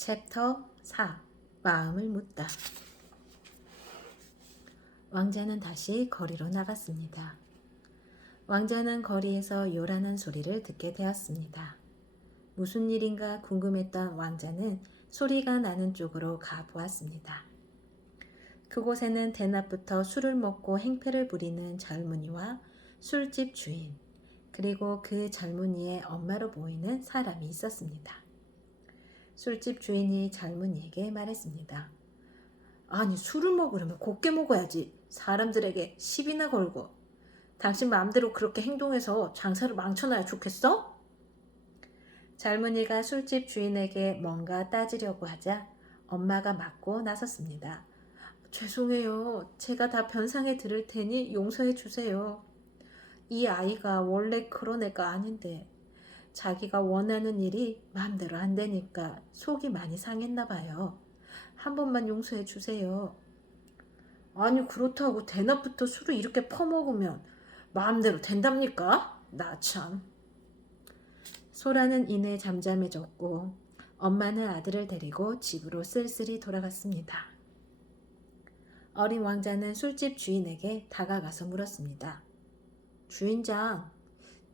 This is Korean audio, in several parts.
챕터 4. 마음을 묻다. 왕자는 다시 거리로 나갔습니다. 왕자는 거리에서 요란한 소리를 듣게 되었습니다. 무슨 일인가 궁금했던 왕자는 소리가 나는 쪽으로 가보았습니다. 그곳에는 대낮부터 술을 먹고 행패를 부리는 젊은이와 술집 주인, 그리고 그 젊은이의 엄마로 보이는 사람이 있었습니다. 술집 주인이 젊은이에게 말했습니다. 아니, 술을 먹으려면 곱게 먹어야지. 사람들에게 시비나 걸고. 당신 마음대로 그렇게 행동해서 장사를 망쳐놔야 좋겠어? 젊은이가 술집 주인에게 뭔가 따지려고 하자 엄마가 맞고 나섰습니다. 죄송해요. 제가 다 변상해 드릴 테니 용서해 주세요. 이 아이가 원래 그런 애가 아닌데 자기가 원하는 일이 마음대로 안 되니까 속이 많이 상했나 봐요. 한 번만 용서해 주세요. 아니, 그렇다고 대낮부터 술을 이렇게 퍼먹으면 마음대로 된답니까? 나 참. 소라는 이내 잠잠해졌고 엄마는 아들을 데리고 집으로 쓸쓸히 돌아갔습니다. 어린 왕자는 술집 주인에게 다가가서 물었습니다.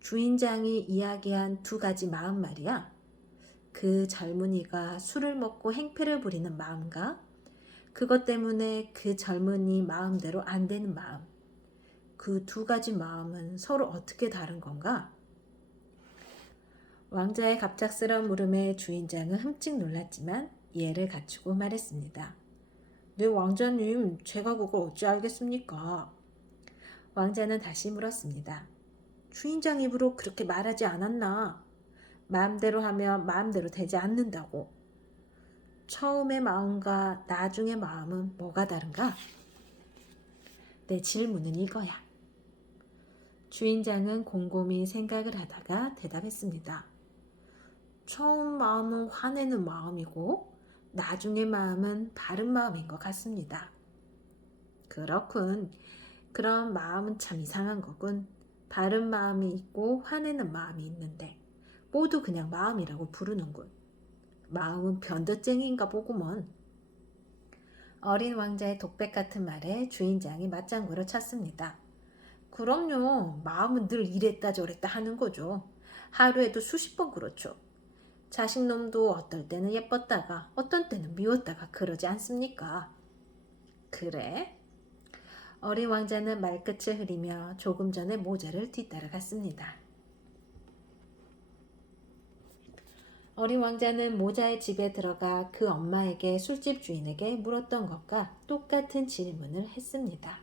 주인장이 이야기한 두 가지 마음 말이야. 그 젊은이가 술을 먹고 행패를 부리는 마음과 그것 때문에 그 젊은이 마음대로 안 되는 마음. 그 두 가지 마음은 서로 어떻게 다른 건가? 왕자의 갑작스러운 물음에 주인장은 흠찍 놀랐지만 이해를 갖추고 말했습니다. 네, 왕자님, 제가 그걸 어찌 알겠습니까? 왕자는 다시 물었습니다. 주인장 입으로 그렇게 말하지 않았나? 마음대로 하면 마음대로 되지 않는다고. 처음의 마음과 나중의 마음은 뭐가 다른가? 내 질문은 이거야. 주인장은 곰곰이 생각을 하다가 대답했습니다. 처음 마음은 화내는 마음이고 나중의 마음은 바른 마음인 것 같습니다. 그렇군. 그런 마음은 참 이상한 거군. 바른 마음이 있고 화내는 마음이 있는데 모두 그냥 마음이라고 부르는군. 마음은 변덕쟁이인가 보구먼. 어린 왕자의 독백 같은 말에 주인장이 맞장구를 쳤습니다. 그럼요. 마음은 늘 이랬다 저랬다 하는 거죠. 하루에도 수십 번 그렇죠. 자식놈도 어떨 때는 예뻤다가 어떤 때는 미웠다가 그러지 않습니까? 그래? 어린 왕자는 말끝을 흐리며 조금 전에 모자를 뒤따라갔습니다. 어린 왕자는 모자의 집에 들어가 그 엄마에게 술집 주인에게 물었던 것과 똑같은 질문을 했습니다.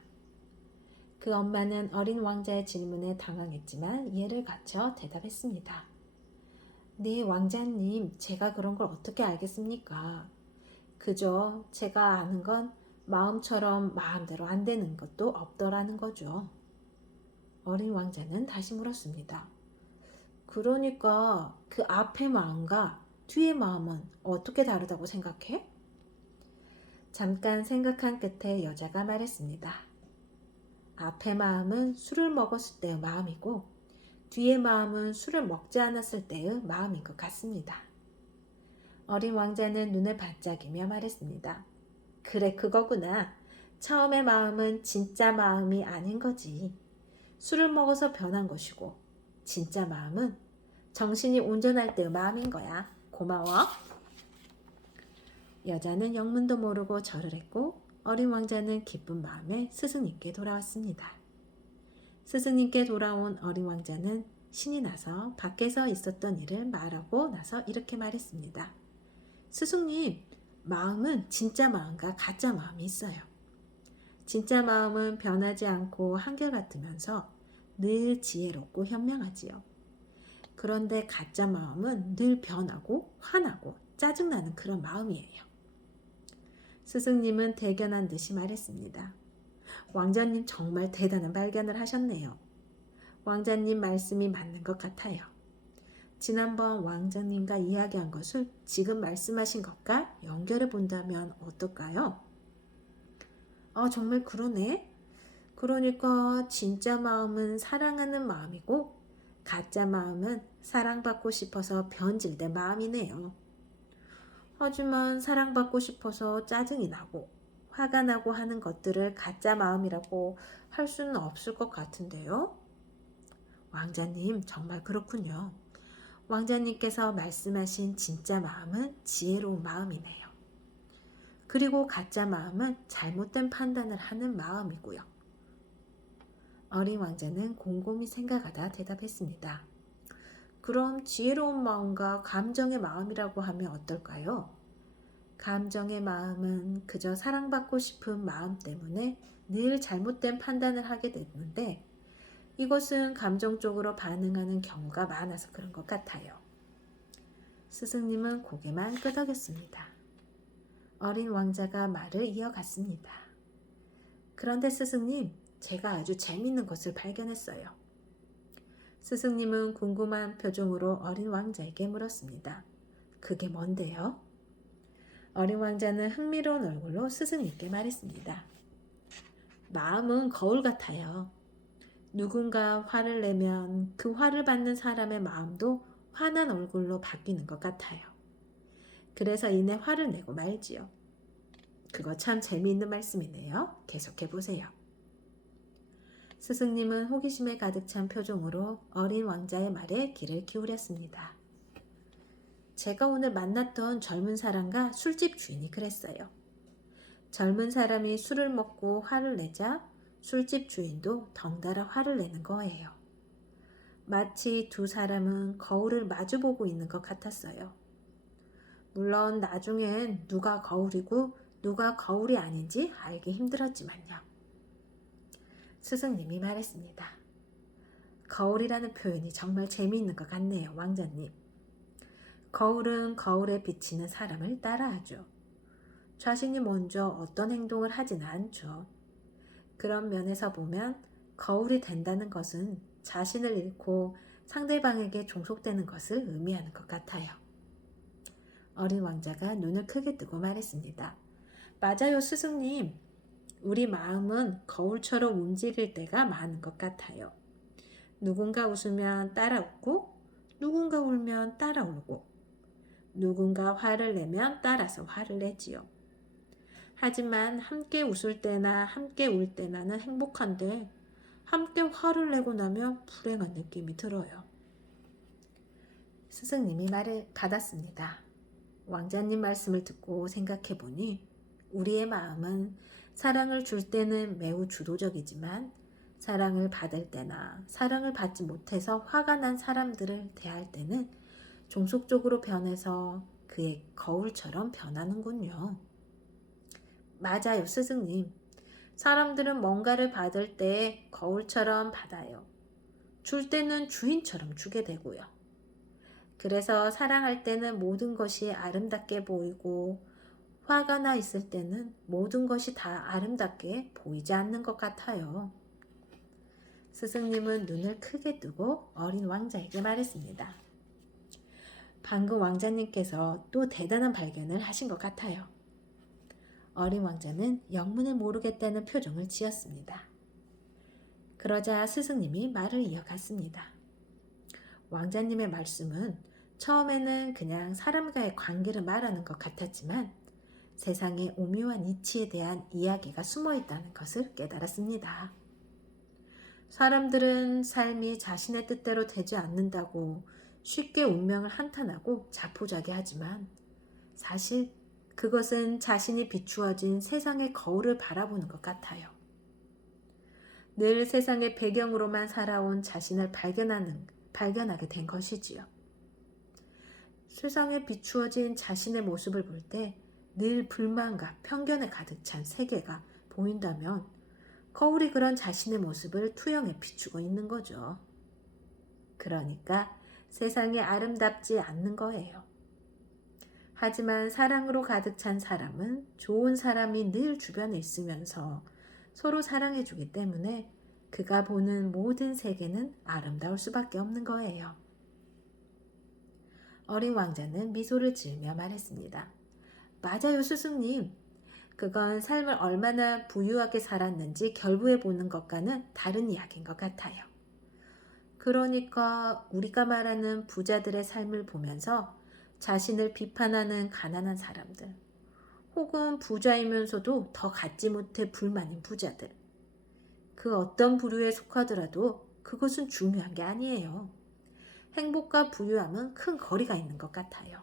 그 엄마는 어린 왕자의 질문에 당황했지만 이해를 갖춰 대답했습니다. 네, 왕자님, 제가 그런 걸 어떻게 알겠습니까? 그저 제가 아는 건 마음처럼 마음대로 안 되는 것도 없더라는 거죠. 어린 왕자는 다시 물었습니다. 그러니까 그 앞의 마음과 뒤의 마음은 어떻게 다르다고 생각해? 잠깐 생각한 끝에 여자가 말했습니다. 앞의 마음은 술을 먹었을 때의 마음이고 뒤의 마음은 술을 먹지 않았을 때의 마음인 것 같습니다. 어린 왕자는 눈을 반짝이며 말했습니다. 그래, 그거구나. 처음의 마음은 진짜 마음이 아닌 거지. 술을 먹어서 변한 것이고 진짜 마음은 정신이 온전할 때의 마음인 거야. 고마워. 여자는 영문도 모르고 절을 했고 어린 왕자는 기쁜 마음에 스승님께 돌아왔습니다. 스승님께 돌아온 어린 왕자는 신이 나서 밖에서 있었던 일을 말하고 나서 이렇게 말했습니다. 스승님, 마음은 진짜 마음과 가짜 마음이 있어요. 진짜 마음은 변하지 않고 한결같으면서 늘 지혜롭고 현명하지요. 그런데 가짜 마음은 늘 변하고 화나고 짜증나는 그런 마음이에요. 스승님은 대견한 듯이 말했습니다. 왕자님 정말 대단한 발견을 하셨네요. 왕자님 말씀이 맞는 것 같아요. 지난번 왕자님과 이야기한 것을 지금 말씀하신 것과 연결해 본다면 어떨까요? 정말 그러네. 그러니까 진짜 마음은 사랑하는 마음이고 가짜 마음은 사랑받고 싶어서 변질된 마음이네요. 하지만 사랑받고 싶어서 짜증이 나고 화가 나고 하는 것들을 가짜 마음이라고 할 수는 없을 것 같은데요. 왕자님, 정말 그렇군요. 왕자님께서 말씀하신 진짜 마음은 지혜로운 마음이네요. 그리고 가짜 마음은 잘못된 판단을 하는 마음이고요. 어린 왕자는 곰곰이 생각하다 대답했습니다. 그럼 지혜로운 마음과 감정의 마음이라고 하면 어떨까요? 감정의 마음은 그저 사랑받고 싶은 마음 때문에 늘 잘못된 판단을 하게 되는데 이것은 감정적으로 반응하는 경우가 많아서 그런 것 같아요. 스승님은 고개만 끄덕였습니다. 어린 왕자가 말을 이어갔습니다. 그런데 스승님, 제가 아주 재밌는 것을 발견했어요. 스승님은 궁금한 표정으로 어린 왕자에게 물었습니다. 그게 뭔데요? 어린 왕자는 흥미로운 얼굴로 스승님께 말했습니다. 마음은 거울 같아요. 누군가 화를 내면 그 화를 받는 사람의 마음도 화난 얼굴로 바뀌는 것 같아요. 그래서 이내 화를 내고 말지요. 그거 참 재미있는 말씀이네요. 계속해 보세요. 스승님은 호기심에 가득 찬 표정으로 어린 왕자의 말에 귀를 기울였습니다. 제가 오늘 만났던 젊은 사람과 술집 주인이 그랬어요. 젊은 사람이 술을 먹고 화를 내자 술집 주인도 덩달아 화를 내는 거예요. 마치 두 사람은 거울을 마주보고 있는 것 같았어요. 물론 나중엔 누가 거울이고 누가 거울이 아닌지 알기 힘들었지만요. 스승님이 말했습니다. 거울이라는 표현이 정말 재미있는 것 같네요, 왕자님. 거울은 거울에 비치는 사람을 따라하죠. 자신이 먼저 어떤 행동을 하지는 않죠. 그런 면에서 보면 거울이 된다는 것은 자신을 잃고 상대방에게 종속되는 것을 의미하는 것 같아요. 어린 왕자가 눈을 크게 뜨고 말했습니다. 맞아요, 스승님. 우리 마음은 거울처럼 움직일 때가 많은 것 같아요. 누군가 웃으면 따라 웃고, 누군가 울면 따라 울고, 누군가 화를 내면 따라서 화를 내지요. 하지만 함께 웃을 때나 함께 울 때나는 행복한데 함께 화를 내고 나면 불행한 느낌이 들어요. 스승님이 말을 받았습니다. 왕자님 말씀을 듣고 생각해 보니 우리의 마음은 사랑을 줄 때는 매우 주도적이지만 사랑을 받을 때나 사랑을 받지 못해서 화가 난 사람들을 대할 때는 종속적으로 변해서 그의 거울처럼 변하는군요. 맞아요, 스승님. 사람들은 뭔가를 받을 때 거울처럼 받아요. 줄 때는 주인처럼 주게 되고요. 그래서 사랑할 때는 모든 것이 아름답게 보이고 화가 나 있을 때는 모든 것이 다 아름답게 보이지 않는 것 같아요. 스승님은 눈을 크게 뜨고 어린 왕자에게 말했습니다. 방금 왕자님께서 또 대단한 발견을 하신 것 같아요. 어린 왕자는 영문을 모르겠다는 표정을 지었습니다. 그러자 스승님이 말을 이어갔습니다. 왕자님의 말씀은 처음에는 그냥 사람과의 관계를 말하는 것 같았지만 세상의 오묘한 이치에 대한 이야기가 숨어 있다는 것을 깨달았습니다. 사람들은 삶이 자신의 뜻대로 되지 않는다고 쉽게 운명을 한탄하고 자포자기하지만 사실 그것은 자신이 비추어진 세상의 거울을 바라보는 것 같아요. 늘 세상의 배경으로만 살아온 자신을 발견하게 된 것이지요. 세상에 비추어진 자신의 모습을 볼 때 늘 불만과 편견에 가득 찬 세계가 보인다면 거울이 그런 자신의 모습을 투영해 비추고 있는 거죠. 그러니까 세상이 아름답지 않는 거예요. 하지만 사랑으로 가득 찬 사람은 좋은 사람이 늘 주변에 있으면서 서로 사랑해주기 때문에 그가 보는 모든 세계는 아름다울 수밖에 없는 거예요. 어린 왕자는 미소를 지으며 말했습니다. 맞아요, 스승님. 그건 삶을 얼마나 부유하게 살았는지 결부해 보는 것과는 다른 이야기인 것 같아요. 그러니까 우리가 말하는 부자들의 삶을 보면서 자신을 비판하는 가난한 사람들, 혹은 부자이면서도 더 갖지 못해 불만인 부자들. 그 어떤 부류에 속하더라도 그것은 중요한 게 아니에요. 행복과 부유함은 큰 거리가 있는 것 같아요.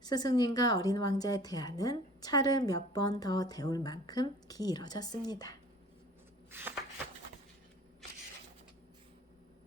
스승님과 어린 왕자의 대화는 차를 몇 번 더 데울 만큼 길어졌습니다.